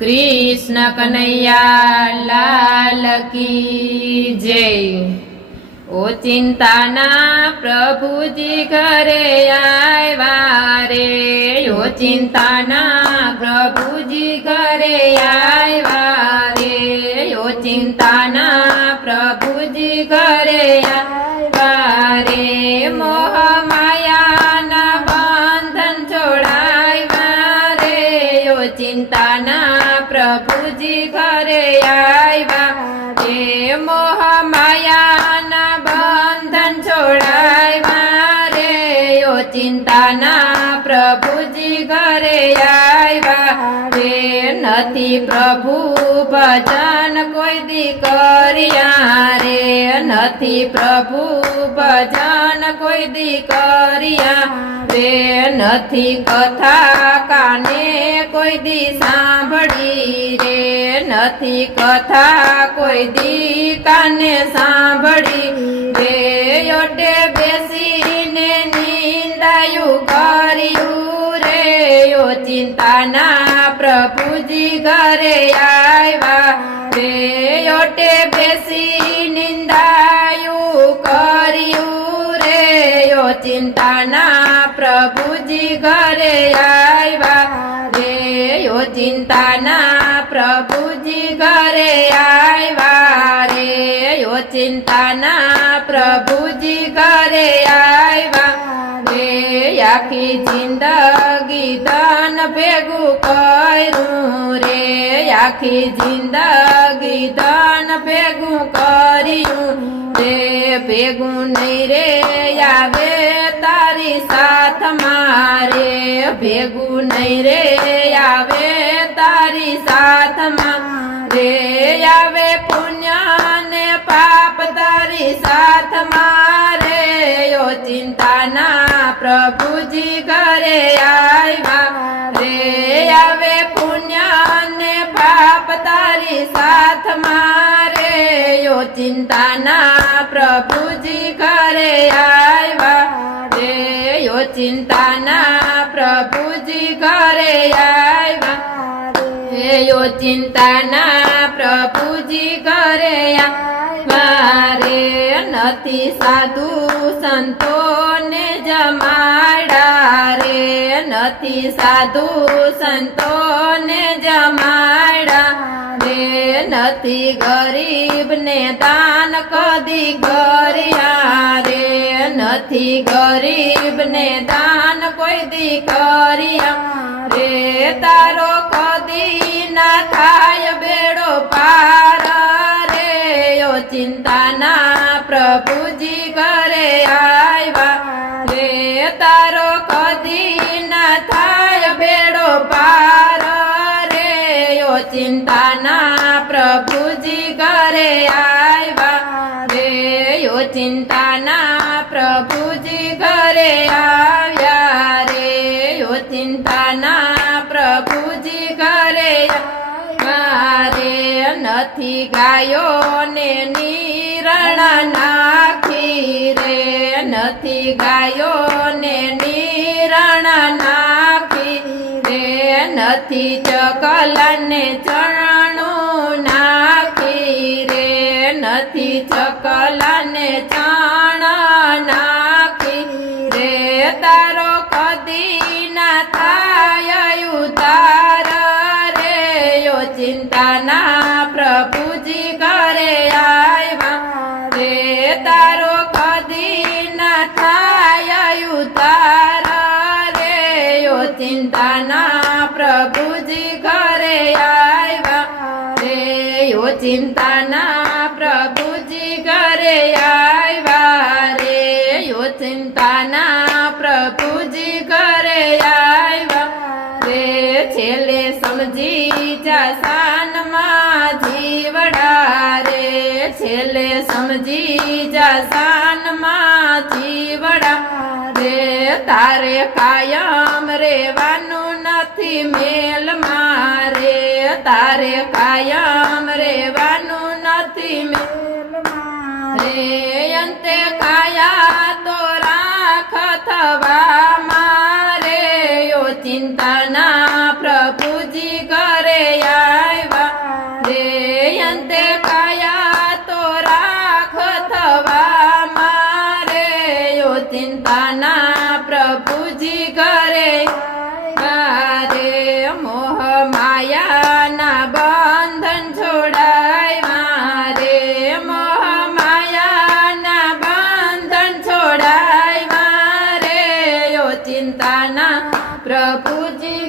कृष्ण कन्हैया लाल की जय। ओ चिंताना प्रभुजी घरे आव्या रे, ओ चिंताना प्रभुजी घरे आव्या रे, ओ चिंताना प्रभुजी घरे आव्या रे। मोह मायाना बंधन छोड़ाव्या रे, ओ चिंताना प्रभुजी घरे आव्या रे। मोह मायाना बंधन छोड़ाव्या रे, ओ चिंताना प्रभुजी घरे आव्या रे। नथी प्रभु भजन कोई दी कर्या रे, नथी प्रभु भजन कोई दी कर्या रे। नथी कथा काने कोई दी सांभળી रे, नथी कथा कोई दी काने सांभળી रे। ओटे बेसीने निंदायु कर्यु रे, ओ चिंताना प्रभुजी घरे आव्या रे। ओटे बेसी निंदायु कर्यु रे, ओ चिंताना प्रभुजी घरे आव्या रे। ओ चिंताना प्रभुजी घरे आव्या रे, ओ चिंताना प्रभुजी घरे आव्या रे। आखी जिंदगी धन भेगू कर्યું रे, आखी जिंदगी धन भेगू कर्યું रे। भेगू नहीं रे आवे तारी साथ मारे, भेगू नहीं रे आवे तारी साथ मारे। आवे पुण्य ने पाप तारी साथ मारे, ओ चिंताना प्रभुजी घरे आव्या रे। आवे पुण्य ने पाप तारी साथ मारे, ओ चिंताना प्रभुजी घरे आव्या रे। ओ चिंताना प्रभुजी घरे आव्या रे, ओ चिंताना प्रभुजी घरे आव्या रे। नथी साधु संतो ने जमाड़ा रे, नथी साधु संतो ने जमाड़ा रे। नथी गरीब ने दान कदी कर्या रे, नथी गरीब ने दान कोई दी कर्या रे। तारो कदी ना थाय बेड़ो पार रे, ओ चिंताना प्रभुजी घरे आव्या रे। तारो कदी ना थाय बेड़ो पार रे, ओ चिंताना प्रभुजी घरे आव्या रे। ओ चिंताना प्रभुजी घरे आव्या रे, ओ चिंताना प्रभुजी घरे आव्या रे। नथी गायो ने निरणा नाखी रे, नथी गायो ने निरणा नाखी रे। नथी चकला ने चरणो नाखी रे, नथी चकला ने चरण नाखी रे। तारो कदी ना थाय उतार रे, ओ चिंताना प्रभुजी घरे आव्या रे। तारो कदी ना थाय उतार रे, ओ चिंताना प्रभुजी घरे आव्या रे। ओ चिंताना प्रभुजी घरे आव्या रे, ओ चिंताना प्रभुजी घरे आव्या रे। छेले समझी जासान मां जीवड़ा रे, छेले समझी जासान मां जीवड़ा रे। तारे कायम रेवानु नथी मेल मारे, तारे कायम रेवानु नथी मेल मारे। अंते काया तो राख थवा मारे, ओ चिंताना प्रभुजी घरे आ ચિંતાના પ્રભુજી ઘરે રે મોહ માયાના બંધન છોડાવ્યા રે મોહ માયાના બંધન છોડાવ્યા રે ઓ ચિંતાના પ્રભુજી